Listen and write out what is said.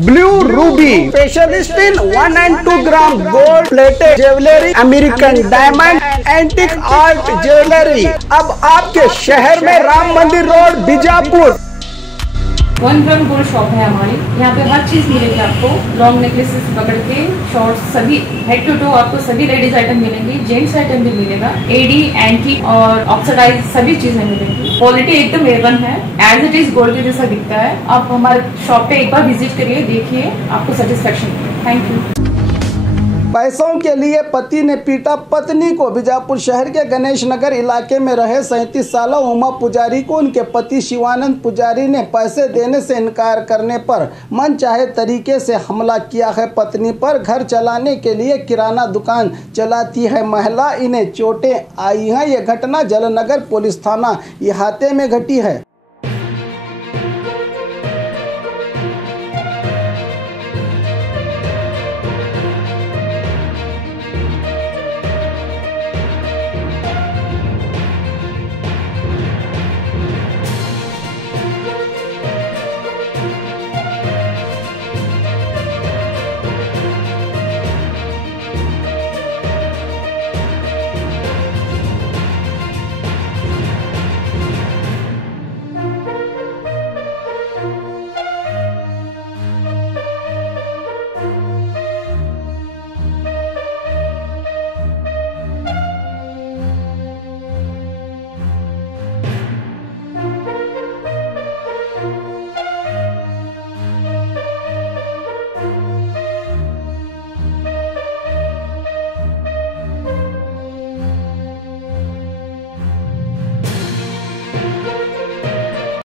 Blue Ruby specialist in 1 and 2 gram gold plated jewellery, American diamond, antique art jewellery अब आपके शहर में, राम मंदिर road, Bijapur. 1 gram gold shop है हमारी। यहाँ पे हर चीज मिलेगी आपको, लॉन्ग नेकलेसेस पकड़ के, शॉर्ट्स, सभी हेड टू टो आपको सभी लेडीज आइटम मिलेंगी, जेंट्स आइटम भी मिलेगा, एडी, एंटी और ऑक्सीडाइज सभी चीजें मिलेंगी। क्वालिटी एकदम A1 है, एज इट इज गोल्ड के जैसा दिखता है। आप हमारे शॉप पे एक बार विजिट करिए, देखिए, आपको सेटिस्फेक्शन मिलेगा। Thank you. पैसों के लिए पति ने पीटा पत्नी को। बीजापुर शहर के गणेश नगर इलाके में रहे 37 साल उमा पुजारी को उनके पति शिवानंद पुजारी ने पैसे देने से इनकार करने पर मनचाहे तरीके से हमला किया है। पत्नी पर घर चलाने के लिए किराना दुकान चलाती है महिला, इन्हें चोटें आई हैं। ये घटना जलनगर पुलिस थाना इहाते में घटी है।